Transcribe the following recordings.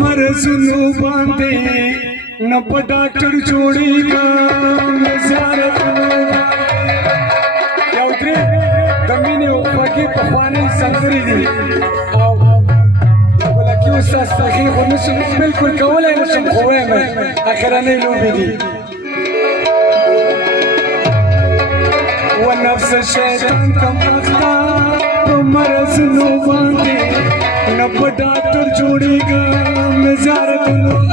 मरज़ुनु बांधे न प डॉक्टर जोड़ीगा नज़ारत याउद्रे दमीने उपकी पखवानी संगरी दी बोला क्यों सस्तागी ونسم बिल्कुल कौले नसम खोए में आखिराने लूबी दी ونفس الشيطان कम रखता तो मरज़ुनु बांधे न प डॉक्टर जोड़ीगा नज़ारत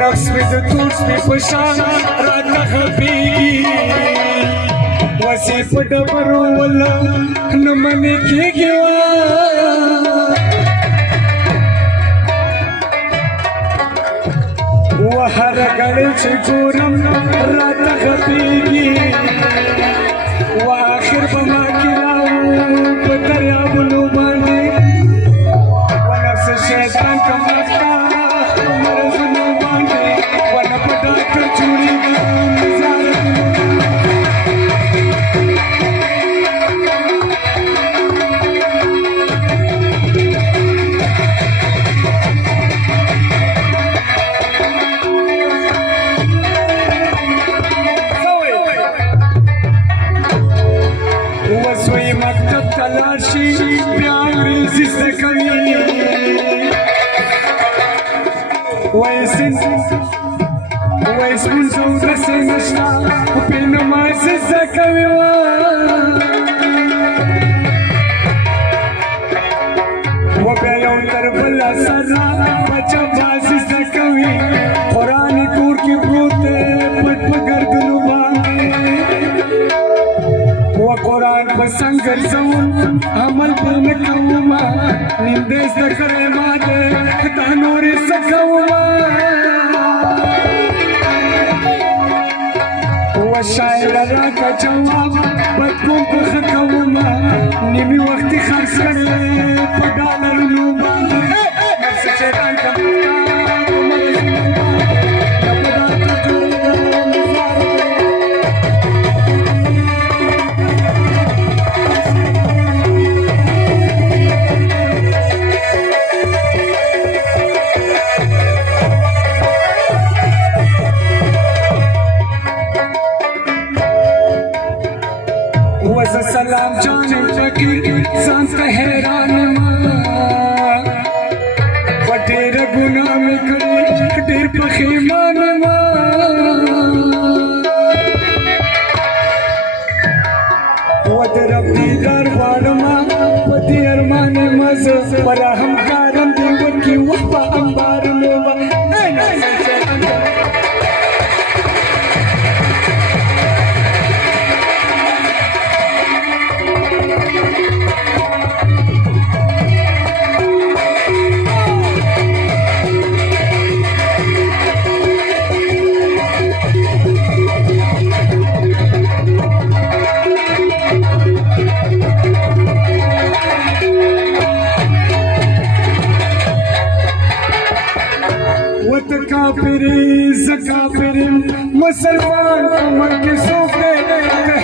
नफ्स में जो टूटने पशान रात खबीगी वसी पडबरो वल्ला न मने के गवा वहर गले से गोरम रात खबीगी वाखिर बमा किराऊ बदरिया बुलू बाने ونفس الشيطان कम रखता वसोई मकतब तलाशी प्यारी से कमी वैसन सौदा से नशा पे नमाज से कमी वो बेयों करबला सरा बचा बाजी से कमी कुरानी तूर की ब्रूते पट गर्दन कुरान बसंगर जऊन अमल बन कौमा निंदेश करे मादे तानोरी सकौमा वो शायर का जवाब बदकुम को खकौमा निमी वक्त खर्च करे पडालर लूबा नफ्स शैतान का सलाम जाने फकीर सांस हैरान वटेर गुनाह में खड़े ढेर पखेमान वदर अपनी दरबार मां पति अरमान मज पर हम कारम देव की वफा अंबार में काफिर मुसलमान उमर के सोफे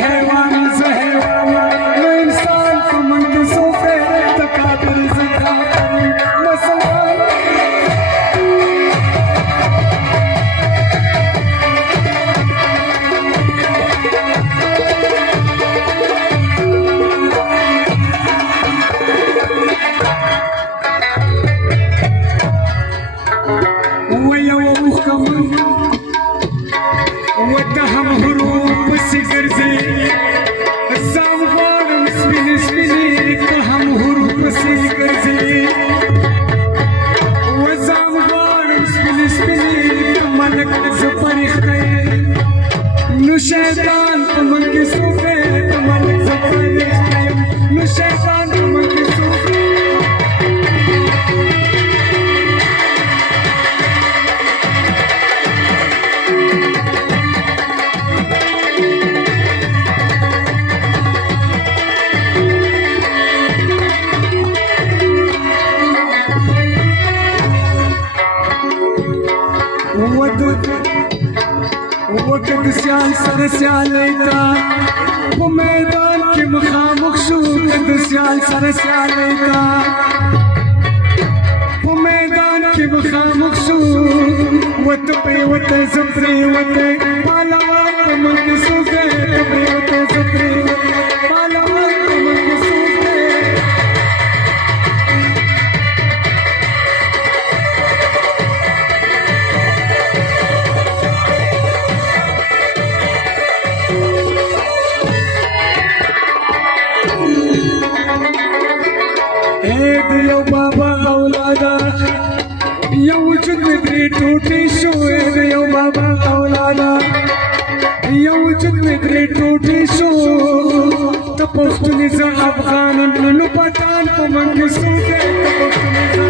हैवान जहवान इंसान उमर के सोफे काफिर मुसलमान وتهم هروب سيجرزي الزامغار سبيني سبيني تهم هروب سيجرزي والزامغار سبيني سبيني ملك زبريختي نو شيطان تمك سوفي ملك زبريختي نو شيطان تمك سوفي د سیال سره سیالۍ ته په میدان کې مخامخ شو د سیال سره سیالۍ ته په میدان کې مخامخ شو وته پرېوته زه پرېوته پهلوان په ملک څوک دی ته پرېوته زه پرېوته پهلوان په ملک څوک دی یو بابا اولادا یو وجود مې پرې ټوټې شو یو بابا اولادا یو وجود مې پرې ټوټې شو ته پښتون یې زه افغان یم نو پټان په من کې څوک دی ته پښتون یې زه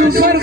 Super